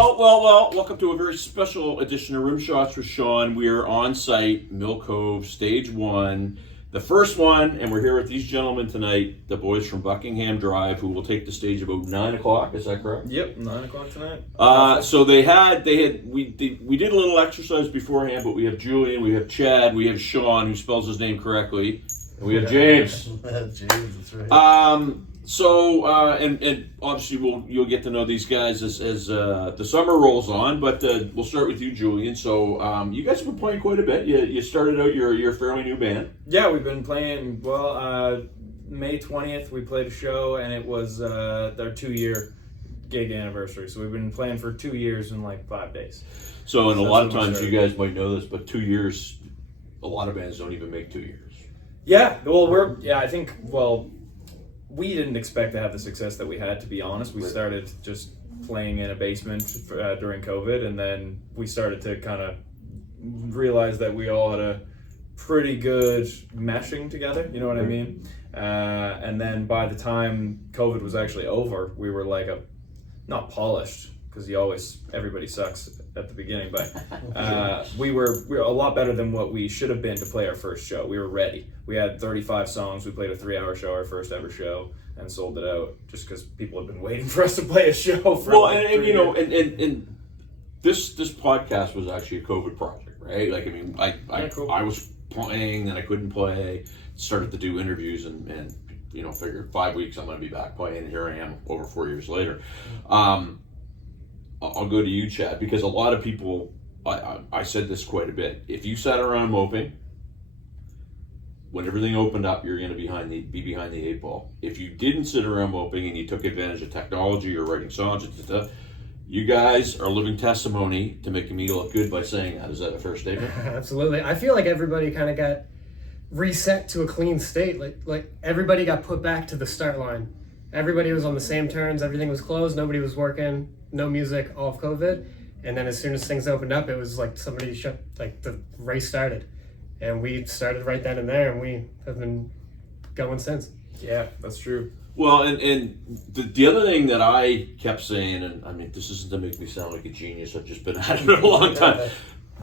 Well, welcome to a very special edition of Rimshots with Sean. We are on site, Mill Cove, stage 1. The first one, and we're here with these gentlemen tonight, the boys from Buckingham Drive, who will take the stage about 9 o'clock, is that correct? Yep, 9 o'clock tonight. So we did a little exercise beforehand, but we have Julian, we have Chad, we have Sean, who spells his name correctly, and we have James. James, that's right. And obviously you'll get to know these guys as the summer rolls on, but we'll start with you, Julian. So you guys have been playing quite a bit. You started out your fairly new band. Yeah, we've been playing, May 20th we played a show, and it was our 2-year gig anniversary. So we've been playing for 2 years in like 5 days. So a lot of times you guys might know this, but 2 years, a lot of bands don't even make 2 years. Yeah, we didn't expect to have the success that we had, to be honest. We started just playing in a basement during COVID, and then we started to kind of realize that we all had a pretty good meshing together, you know what I mean? And then by the time COVID was actually over, we were like not polished, because everybody sucks at the beginning, but we were a lot better than what we should have been to play our first show. We were ready. We had 35 songs. We played a 3-hour show, our first ever show, and sold it out just because people had been waiting for us to play a show for and this podcast was actually a COVID project, right? Like, I mean, I was playing, then I couldn't play, started to do interviews, and figured 5 weeks I'm going to be back playing, and here I am over 4 years later. I'll go to you, Chad, because a lot of people, I said this quite a bit. If you sat around moping, when everything opened up, you're going to be behind the 8 ball. If you didn't sit around moping and you took advantage of technology or writing songs, you guys are living testimony to making me look good by saying that. Is that a fair statement? Absolutely. I feel like everybody kind of got reset to a clean state. Like everybody got put back to the start line. Everybody was on the same terms. Everything was closed. Nobody was working. No music, all of COVID. And then as soon as things opened up, it was like somebody the race started. And we started right then and there, and we have been going since. Yeah, that's true. Well, and the other thing that I kept saying, and I mean, this isn't to make me sound like a genius, I've just been at it a long time,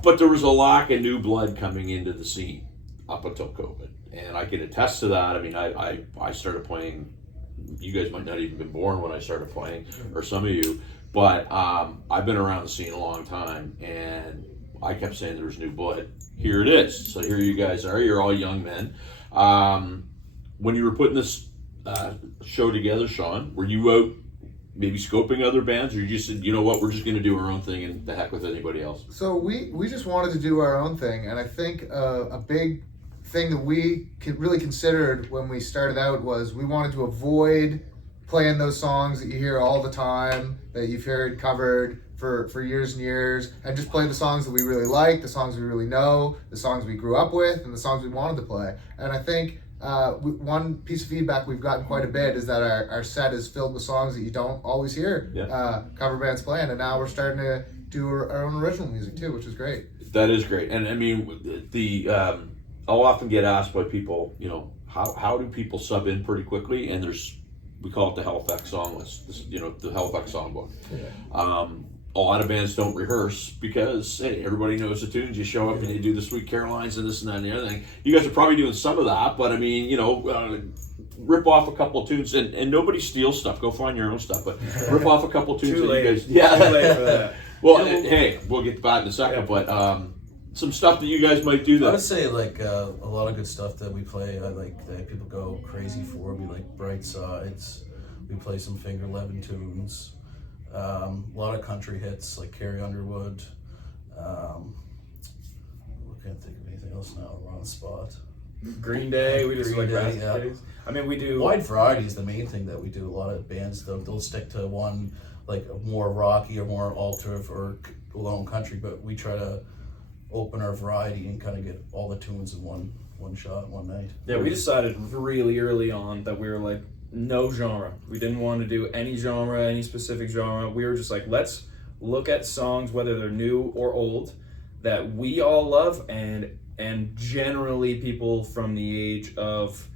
but there was a lack of new blood coming into the scene up until COVID. And I can attest to that. I mean, I started playing, you guys might not even been born when I started playing, or some of you, but I've been around the scene a long time, and I kept saying there was new blood. Here it is. So here you guys are. You're all young men. When you were putting this show together, Sean, were you out maybe scoping other bands, or you just said, you know what, we're just going to do our own thing and the heck with anybody else? So we just wanted to do our own thing, and I think a big thing that we really considered when we started out was we wanted to avoid playing those songs that you hear all the time, that you've heard covered for years and years, and just play the songs that we really like, the songs we really know, the songs we grew up with, and the songs we wanted to play. And I think one piece of feedback we've gotten quite a bit is that our set is filled with songs that you don't always hear cover bands playing, and now we're starting to do our own original music too, which is great. That is great. And I mean, I'll often get asked by people, how do people sub in pretty quickly? And we call it the Halifax song list, the Halifax songbook. Yeah. A lot of bands don't rehearse because, hey, everybody knows the tunes. You show up and you do the Sweet Carolines and this and that and the other thing. You guys are probably doing some of that, but I mean, rip off a couple of tunes, and nobody steals stuff. Go find your own stuff, but rip off a couple of tunes. Too late. You guys, Too late for that. Well, hey, we'll get to that in a second, but some stuff that you guys might do that. I would say a lot of good stuff that we play. I like that people go crazy for. We like Bright Sides. We play some Finger 11 tunes. A lot of country hits like Carrie Underwood. I can't think of anything else now. We're on the spot. Green Day. We just Green like Day, days. I mean, we do wide variety is the main thing that we do. A lot of bands they'll stick to one, like more rocky or more alternative or lone country, but we try to open our variety and kind of get all the tunes in one shot, one night. Yeah, we decided really early on that we were like, no genre. We didn't want to do any genre, any specific genre. We were just like, let's look at songs, whether they're new or old, that we all love, and generally people from the age of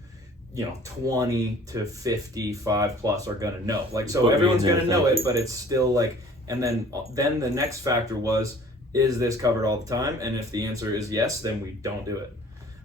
20 to 55 plus are gonna know. Like, so everyone's gonna know it, but it's still like And then the next factor was, is this covered all the time? And if the answer is yes, then we don't do it.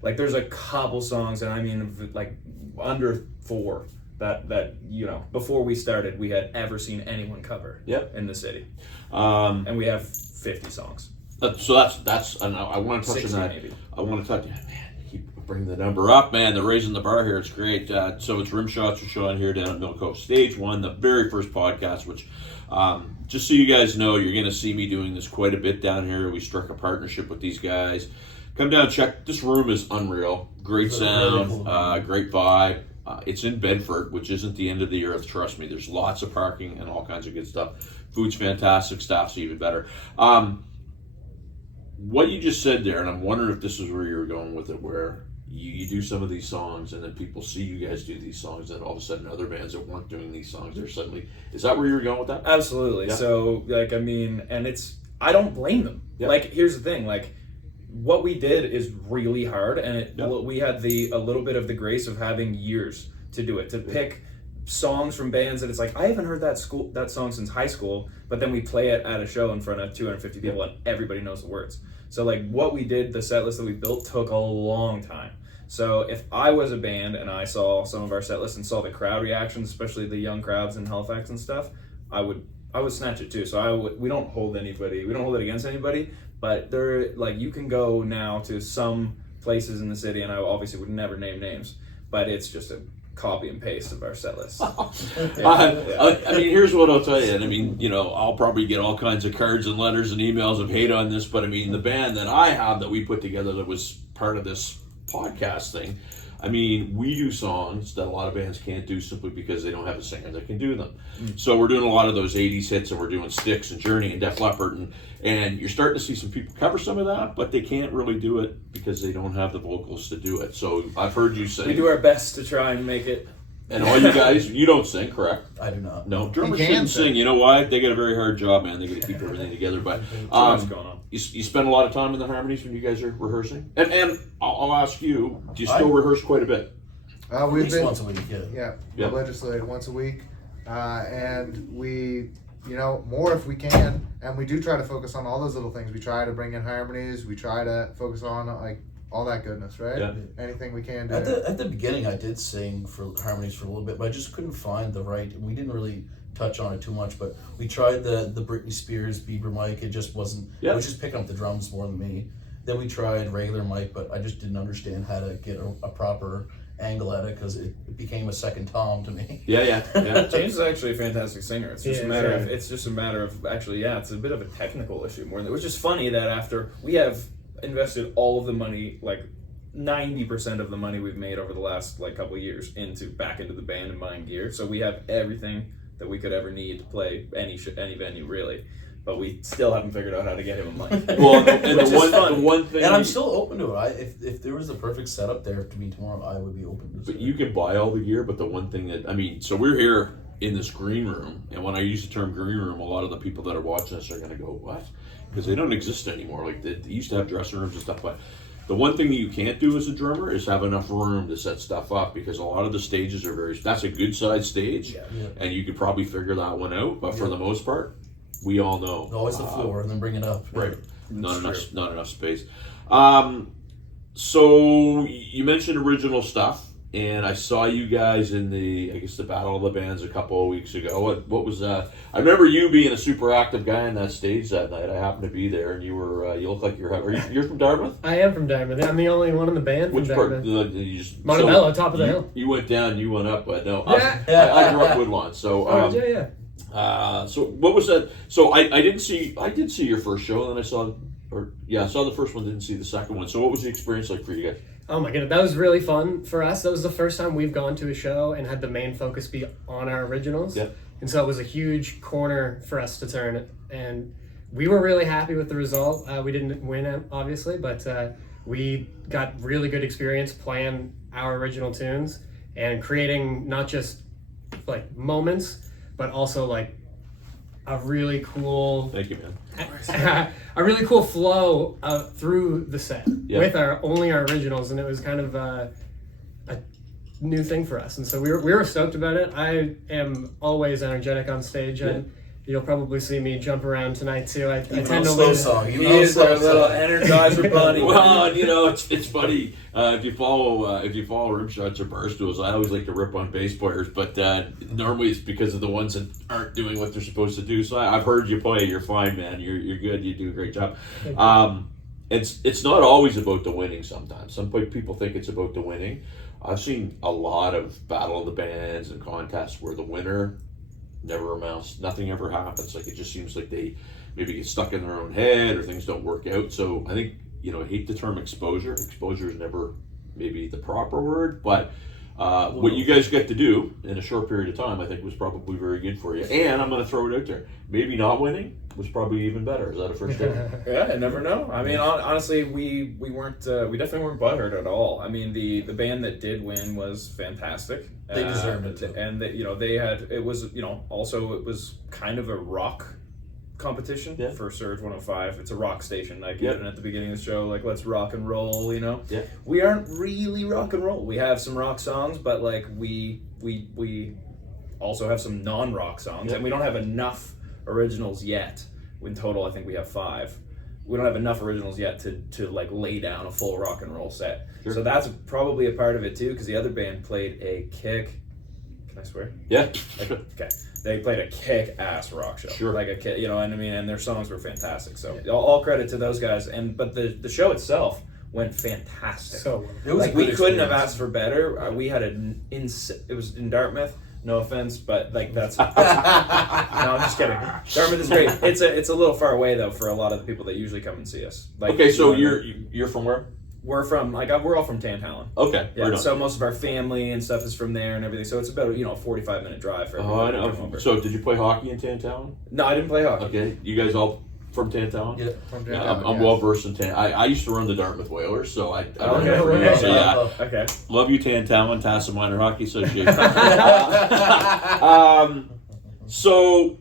Like there's a couple songs, and I mean like under 4 that you know, before we started, we had ever seen anyone cover in the city. And we have 50 songs. So that's and I want to touch on that. Maybe. I want to touch. Man, keep bringing the number up, man. They're raising the bar here. It's great. So it's Rimshots are showing here down at Mill Cove, Stage 1, the very first podcast. Which, just so you guys know, you're going to see me doing this quite a bit down here. We struck a partnership with these guys. Come down, check. This room is unreal. Great sound, great vibe. It's in Bedford, which isn't the end of the earth. Trust me. There's lots of parking and all kinds of good stuff. Food's fantastic. Staff's even better. What you just said there, and I'm wondering if this is where you were going with it, where you do some of these songs and then people see you guys do these songs, and all of a sudden other bands that weren't doing these songs, they're suddenly, is that where you were going with that? Absolutely. Yeah. So like, I mean, and I don't blame them. Yeah. Like, here's the thing, like what we did is really hard, and we had a little bit of the grace of having years to do it, to pick songs from bands that it's like, I haven't heard that song since high school, but then we play it at a show in front of 250 people and everybody knows the words. So like what we did, the set list that we built took a long time. So if I was a band and I saw some of our set lists and saw the crowd reactions, especially the young crowds in Halifax and stuff, I would snatch it too. So we don't hold it against anybody, but you can go now to some places in the city, and I obviously would never name names, but it's just a copy and paste of our set list. I mean, here's what I'll tell you, and I mean, you know, I'll probably get all kinds of cards and letters and emails of hate on this, but I mean, the band that I have that we put together that was part of this podcast thing, I mean, we do songs that a lot of bands can't do simply because they don't have a singer that can do them. So we're doing a lot of those 80s hits, and we're doing Styx and Journey and Def Leppard, and you're starting to see some people cover some of that, but they can't really do it because they don't have the vocals to do it. So I've heard you say... We do our best to try and make it. And all you guys, you don't sing, correct? I do not. No, drummers shouldn't sing. You know why? They get a very hard job, man. They got to keep everything together. But Too much going on. You spend a lot of time in the harmonies when you guys are rehearsing? And I'll ask you, do you still rehearse quite a bit? At least once a week, Yeah, Yeah. legislated once a week. And we, you know, more if we can. And we do try to focus on all those little things. We try to bring in harmonies. We try to focus on, like, all that goodness, right? Yeah. Anything we can do. At the beginning, I did sing for harmonies for a little bit, but I just couldn't find the right. We didn't really touch on it too much, but we tried the Britney Spears Bieber mic. It just wasn't. Yeah. It was just picking up the drums more than me. Then we tried regular mic, but I just didn't understand how to get a proper angle at it because it became a second tom to me. Yeah. James is actually a fantastic singer. It's just a matter of actually, it's a bit of a technical issue more than, which is funny that after we have invested all of the money, like 90% of the money we've made over the last like couple of years back into the band and buying gear. So we have everything that we could ever need to play any venue really, but we still haven't figured out how to get him a mic. Well, and the one thing, and I'm still open to it. If there was the perfect setup there to me tomorrow, I would be open to it. But you can buy all the gear, but the one thing that, I mean, so we're here in this green room, and when I use the term green room, a lot of the people that are watching us are going to go, what? Because they don't exist anymore. Like, they used to have dressing rooms and stuff, but the one thing that you can't do as a drummer is have enough room to set stuff up, because a lot of the stages are that's a good size stage, and you could probably figure that one out, but for the most part, we all know. Always the floor and then bring it up. Right. Not enough space. So you mentioned original stuff, and I saw you guys in the Battle of the Bands a couple of weeks ago. What was that? I remember you being a super active guy on that stage that night. I happened to be there, and you look like you're from Dartmouth? I am from Dartmouth. I'm the only one in the band from Which part? Dartmouth. Montebello, top of the hill. You went down, you went up, but no. Yeah. I grew up Woodlawn, so. So what was that? So I did see your first show, and then I saw the first one, didn't see the second one. So what was the experience like for you guys? Oh my goodness, that was really fun for us. That was the first time we've gone to a show and had the main focus be on our originals. Yeah. And so it was a huge corner for us to turn, and we were really happy with the result. We didn't win, obviously, but we got really good experience playing our original tunes and creating not just like moments, but also like a really cool... Thank you, man. a really cool flow through the set with only our originals, and it was kind of a new thing for us, and so we were stoked about it. I am always energetic on stage, and You'll probably see me jump around tonight too. I Even tend on to slow lean. song. Even He on is slow our little song. Energizer bunny. Well, and, it's funny if you follow Rimshots or Barstools. I always like to rip on bass players, but normally it's because of the ones that aren't doing what they're supposed to do. So I've heard you play. You're fine, man. You're good. You do a great job. It's not always about the winning. Sometimes some people think it's about the winning. I've seen a lot of Battle of the Bands and contests where the winner never amounts. Nothing ever happens. Like, it just seems like they maybe get stuck in their own head or things don't work out. So I think, I hate the term exposure. Exposure is never maybe the proper word, but what you guys get to do in a short period of time, I think, was probably very good for you. And I'm going to throw it out there. Maybe not winning was probably even better. Is that a fair statement? Yeah, I never know. I mean, honestly, we weren't we definitely weren't butthurt at all. I mean, the band that did win was fantastic. They deserved it too. And they had, it was, also it was kind of a rock competition for Surge 105. It's a rock station. Like, even at the beginning of the show, like, let's rock and roll. Yeah. We aren't really rock and roll. We have some rock songs, but like we also have some non-rock songs, and we don't have enough originals yet. In total, I think we have 5. We don't have enough originals yet to like lay down a full rock and roll set. Sure. So that's probably a part of it too, because the other band played a kick. Can I swear? Yeah. Okay. They played a kick-ass rock show. Sure. Like and their songs were fantastic. So all credit to those guys. But the show itself went fantastic. So It was like, a we good couldn't have experience. asked for better. We had it was in Dartmouth. No offense, but like that's no, I'm just kidding. Dartmouth is great. It's a little far away though for a lot of the people that usually come and see us. Like, Okay, so you're from where? we're from we're all from Tantallon. Okay. Yeah, right on. so most of our family and stuff is from there and everything. So it's about a 45-minute drive for Oh, I everybody to come know. over. So did you play hockey in Tantallon? No, I didn't play hockey. Okay. You guys all from Tantallon? Yeah. From Yeah, Dartmouth, I'm yes. well versed in I used to run the Dartmouth Whalers, so I Okay. remember you. So yeah, Okay. love you, Tantallon, Tassa Minor Hockey Association. So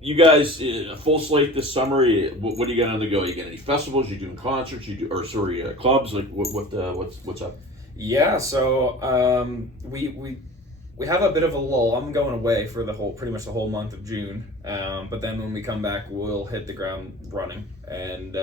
you guys, full slate this summer. What do you got on the go? You got any festivals? You doing concerts? Clubs? Like what's up? Yeah, so we have a bit of a lull. I'm going away for pretty much the whole month of June. But then when we come back, we'll hit the ground running. And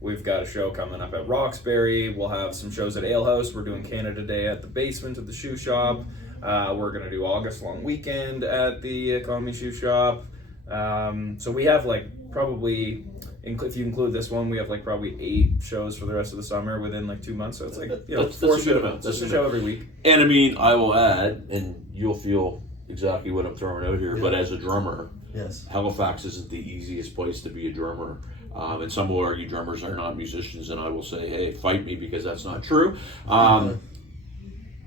we've got a show coming up at Roxbury. We'll have some shows at Ale House. We're doing Canada Day at the basement of the shoe shop. We're going to do August Long Weekend at the Economy Shoe Shop. So we have probably, if you include this one, we have probably 8 shows for the rest of the summer within 2 months. So it's That's 4 a good shows. amount. That's a show every week. And I mean, I will add, and you'll feel exactly what I'm throwing out here. But as a drummer, Yes. Halifax isn't the easiest place to be a drummer. And some will argue drummers are not musicians, and I will say, hey, fight me, because that's not true.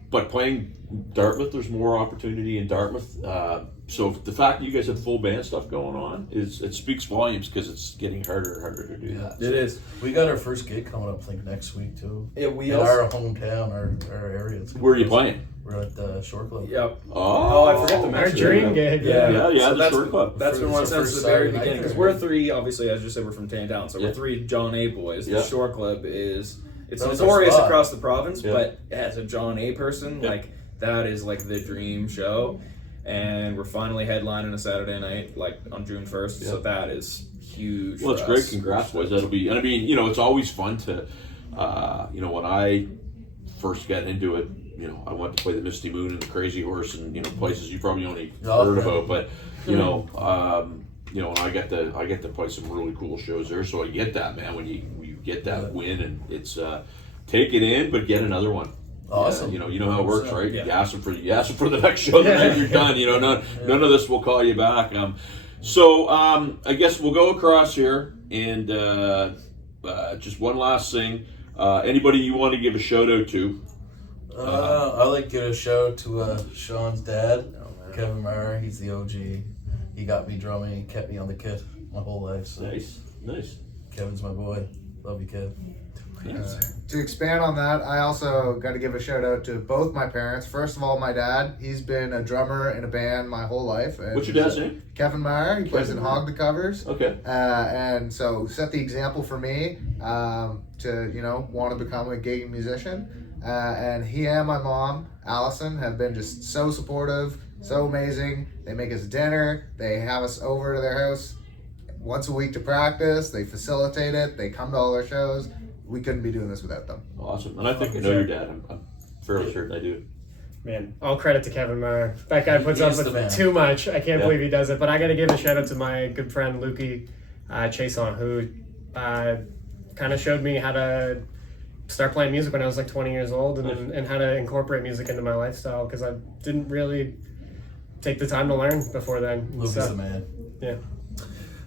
But playing Dartmouth, there's more opportunity in Dartmouth. So the fact that you guys have full band stuff going on it speaks volumes, because it's getting harder and harder to do that. It is. We got our first gig coming up, I think, next week too. Yeah, we In also. our hometown, our area. It's Where are you playing? We're at the Shore Club. Yep. Oh, I forgot to our mention dream that. gig. Yeah, So the Shore Club. That's been It's one our since first the very Saturday night beginning. Because there. we're 3, obviously, as you said, we're from Tantallon. So Yeah. we're 3 John A. boys. Yeah. The Shore Club it's That was our notorious spot. across the province, Yeah. but as a John A. person, Yeah. that is the dream show. And we're finally headlining a Saturday night, on June 1st. Yeah. So that is huge. Well, it's for great. us. Congrats, boys. That'll be, and I mean, it's always fun to, when I first got into it, I went to play the Misty Moon and the Crazy Horse, and places you probably only heard about, but and I get to play some really cool shows there. So I get that, man. When you get that win, and it's take it in, but get another one. Awesome. Yeah, you know how it works, right? Yeah. You ask them for the next show, the night you're done. None of this will call you back. So I guess we'll go across here, and just one last thing. Anybody you want to give a shout out to? I like to give a shout out to Sean's dad, Kevin Meyer. He's the OG. He got me drumming. He kept me on the kit my whole life. So Nice. Kevin's my boy. Love you, Kev. To expand on that, I also got to give a shout out to both my parents. First of all, my dad. He's been a drummer in a band my whole life. And What's your dad's name? Kevin Meyer. He plays in Hog the Covers. Okay. And so set the example for me to want to become a gigging musician. And he and my mom, Allison, have been just so supportive so amazing. They make us dinner. They have us over to their house once a week to practice. They facilitate it. They come to all our shows. We couldn't be doing this without them. Awesome. And I think I know your dad. I'm fairly certain I do. Man, all credit to Kevin Meyer. That guy puts He up is the man. with too much. I can't Yeah. believe he does it. But I got to give a shout out to my good friend Lukey Chason, who kind of showed me how to start playing music when I was like 20 years old, and how to incorporate music into my lifestyle, because I didn't really take the time to learn before then. Luke is the man. Yeah.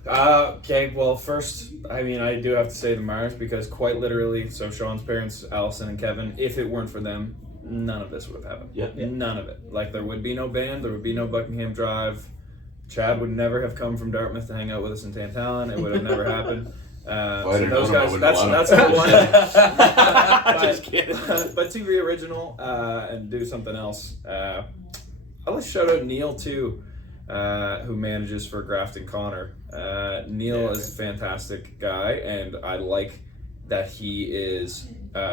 Okay, well, first, I mean, I do have to say the Myers, because quite literally, so Sean's parents, Allison and Kevin, if it weren't for them, none of this would have happened. Yeah. None of it. Like, there would be no band, there would be no Buckingham Drive. Chad would never have come from Dartmouth to hang out with us in Tantallon. It would have never happened. So those guys, that's one. Just kidding. But to be original and do something else, I'll just shout out Neil too, who manages for Grafton Connor. Neil is a fantastic guy, and I like that he is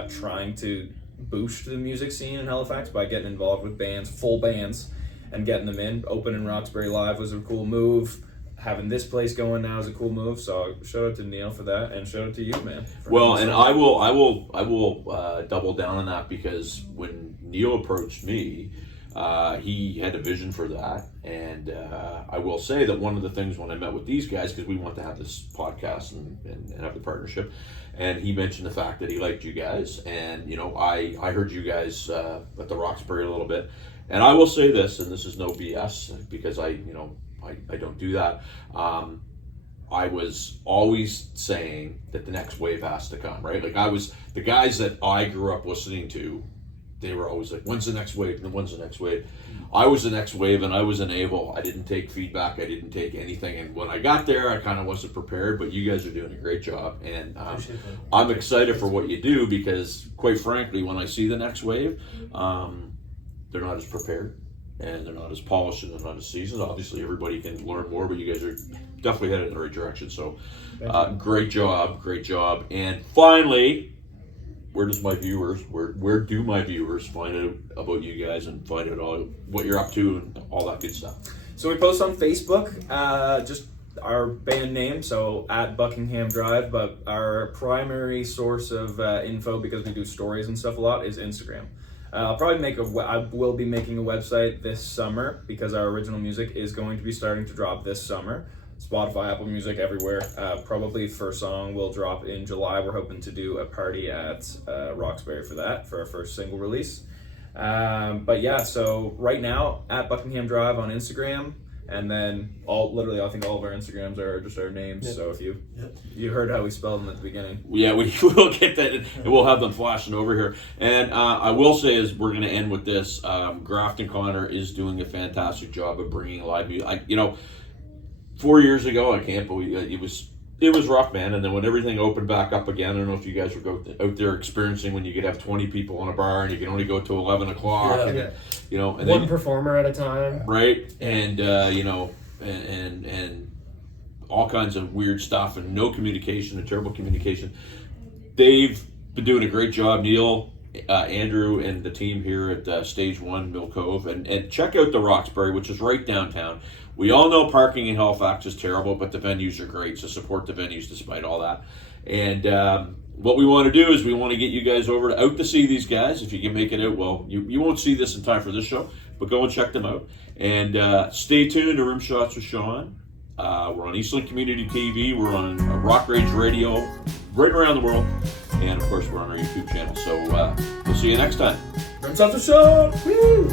trying to boost the music scene in Halifax by getting involved with bands, full bands, and getting them in. Opening Roxbury Live was a cool move. Having this place going now is a cool move. So shout out to Neil for that, and shout out to you, man. Well, and I will double down on that, because when Neil approached me, he had a vision for that, and I will say that one of the things when I met with these guys, because we want to have this podcast and have the partnership, and he mentioned the fact that he liked you guys, and I heard you guys at the Roxbury a little bit, and I will say this, and this is no BS, because I don't do that. I was always saying that the next wave has to come, right? Like, the guys that I grew up listening to, they were always like, when's the next wave? And when's the next wave? I was the next wave, and I was unable. I didn't take feedback. I didn't take anything. And when I got there, I kind of wasn't prepared, but you guys are doing a great job. And I'm excited for what you do, because quite frankly, when I see the next wave, they're not as prepared, and they're not as polished, and they're not as seasoned. Obviously, everybody can learn more, but you guys are definitely headed in the right direction. So great job. And finally, where do my viewers find out about you guys and find out all what you're up to and all that good stuff? So we post on Facebook, just our band name, so at Buckingham Drive, but our primary source of info, because we do stories and stuff a lot, is Instagram. I will be making a website this summer, because our original music is going to be starting to drop this summer. Spotify, Apple Music, everywhere. Probably first song will drop in July. We're hoping to do a party at Roxbury for our first single release. But yeah, so right now at Buckingham Drive on Instagram, and then I think all of our Instagrams are just our names. Yep. So if you heard how we spelled them at the beginning. Yeah, we will get that, and we'll have them flashing over here. And I will say, is we're going to end with this. Grafton Connor is doing a fantastic job of bringing live music. 4 years ago, I can't believe it was rough, man. And then when everything opened back up again, I don't know if you guys were out there experiencing when you could have 20 people in a bar and you can only go to 11 o'clock. Yeah. And one performer at a time. Right. And, and all kinds of weird stuff, and no communication, and terrible communication. They've been doing a great job, Neil, Andrew, and the team here at Stage 1 Mill Cove. And check out the Roxbury, which is right downtown. We all know parking in Halifax is terrible, but the venues are great, so support the venues despite all that. And what we want to do is we want to get you guys out to see these guys. If you can make it out, well, you won't see this in time for this show, but go and check them out. And stay tuned to Rimshots with Sean. We're on Eastland Community TV. We're on Rock Rage Radio right around the world. And, of course, we're on our YouTube channel. So we'll see you next time. Rimshots with Sean! Woo!